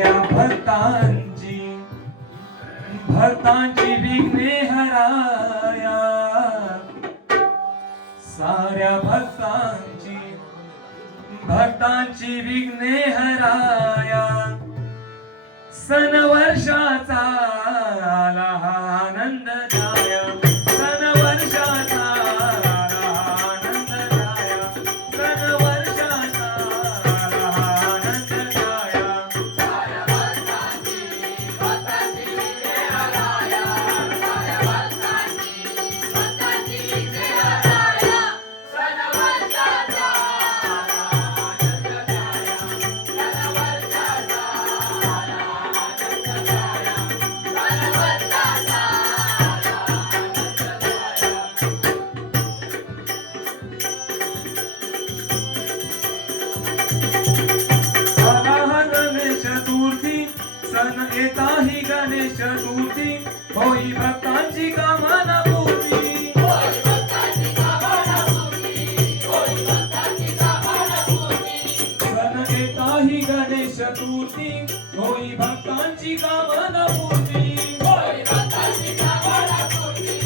साऱ्या भक्तांची विघ्ने हराया, साऱ्या भक्तांची विघ्ने हराया, सन वर्षाचा आला हा आनंददाया, सन वर्षाचा आला हा आनंददाया, सन वर्षाचा आला हा आनंददाया. साऱ्या भक्तांची विघ्ने हराया, साऱ्या भक्तांची विघ्ने हराया, सन वर्षाचा आला आनंददाया, सन वर्षाचा आला आनंददाया, सन वर्षाचा आला आनंददाया. आला हा गणेश चतुर्थी, सन येता ही गणेश चतुर्थी, होई भक्तांची कामना पूर्ती. होय भक्तांची कामना पूर्ती, होय भक्तांची कामना पूर्ती. सन येता ही गणेश चतुर्थी, होई भक्तांची कामना पूर्ती. होय भक्तांची कामना पूर्ती,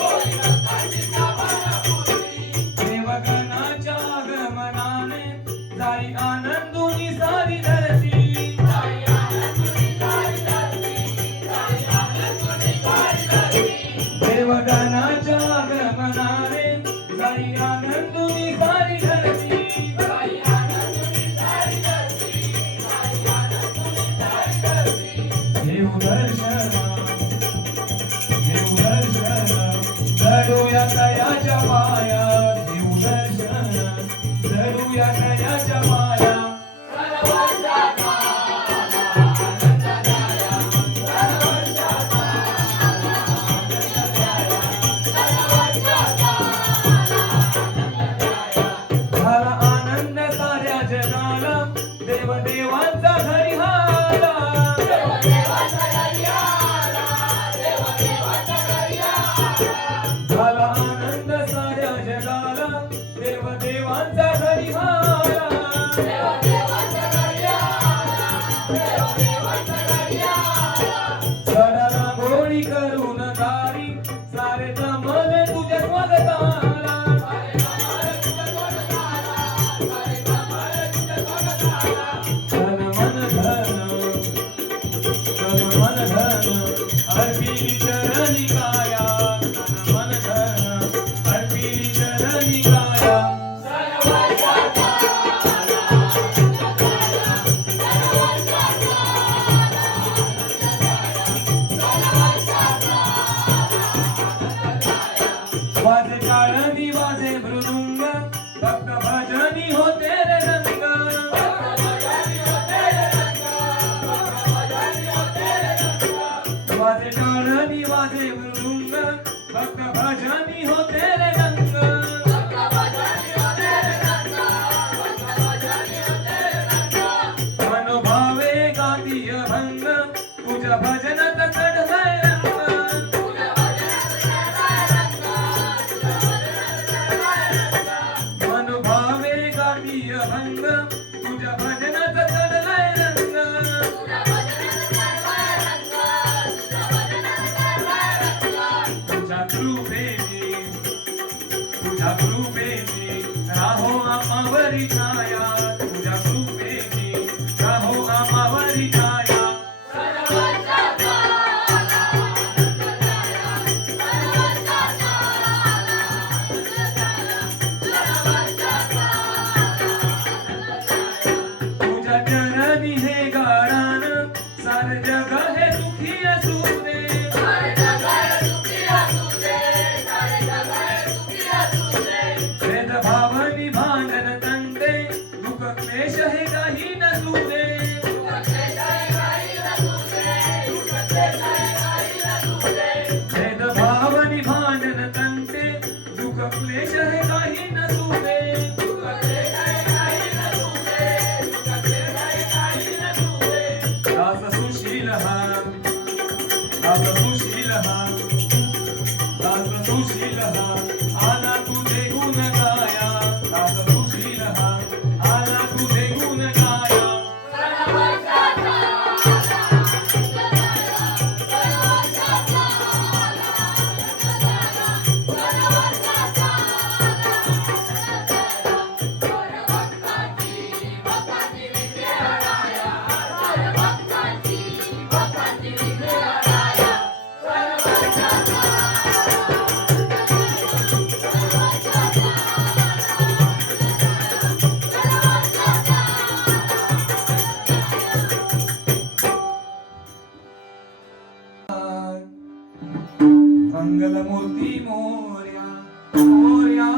होय भक्तांची कामना पूर्ती. देवगणाच्या आगमनाने जाई आनंदुनी सारी धरती. साई आनंदुनी सारी धरती, साई आनंदुनी सारी धरती. देवगणाच्या आगमनाने जाई आनंदुनी सारी धरती. साई आनंदुनी सारी धरती, साई आनंदुनी सारी धरती. देव दर्शन धरूया तयाच्या माया, देव दर्शन धरूया तयाच्या माया. सन वर्षाचा आला आनंददाया, सन वर्षाचा आला आनंददाया, सन वर्षाचा आला आनंददाया. झाला आनंद साऱ्या जगाला, देवांचा घरी हाला. देवाचा घरी आला, देवाचा घरी आला. झाला आनंद साऱ्या जगाला, देवांचा घरी हाला. देवाचा घरी आला, देवाचा घरी आला. सडा रांगोळी करून दारी, सारे जमले तुझ्या स्वागताला. सारे कमाल तुझ्या स्वागताला, सारे कमाल तुझ्या स्वागताला. धन मन धन अर्पिली चरणी काया, तन मन धन अर्पिली चरणी काया. सन वर्षाचा आला आनंददाया, सन वर्षाचा आला आनंददाया, सन वर्षाचा आला आनंददाया. वाजे टाळणी वाजे मृदुंग, भक्त भजनी होते रे रंग. भक्त भजनी होते रे रंग, भक्त भजनी होते रे रंग. वाजे टाळणी वाजे मृदुंग, भक्त भजनी होते रे रंग. भक्त भजनी होते रे रंग, भक्त भजनी होते रे रंग. मनोभावे गातीय भंग, तुझ्या भजनात चढलाय रंग. तुझ्या भजनात चढलाय रंग, तुझ्या भजनात चढलाय रंग. मनोभावे गातीय भंग, तुझ्या भजनात चढलाय रंग. तुझ्या भजनात चढलाय रंग, तुझ्या भजनात चढलाय रंग. तुझ्या कृपेची राहो आमावरी छाया, तुझ्या कृपेची राहो आमावरी छाया. सन वर्षाचा आला आनंददाया, सन वर्षाचा आला आनंददाया, सन वर्षाचा आला आनंददाया. तुझ्या चरणी हे गारान, सारे जग हे सुखी असू दे. सारे जग हे सुखी असू दे, सारे जग हे सुखी असू दे. भेदभावनी भांडण तंटे, दुःख क्लेश हे काही नसू दे. भेदभावनी भांडण तंटे, दुःख क्लेश हे काही नसू दे. दास सुशील हा, दास सुशील हा, दास सुशील हा, आला तुझे गुण गाया. दास सुशील हा, आला तुझे गुण गाया. सन वर्षाचा मंगलमूर्ती मोरया मोरया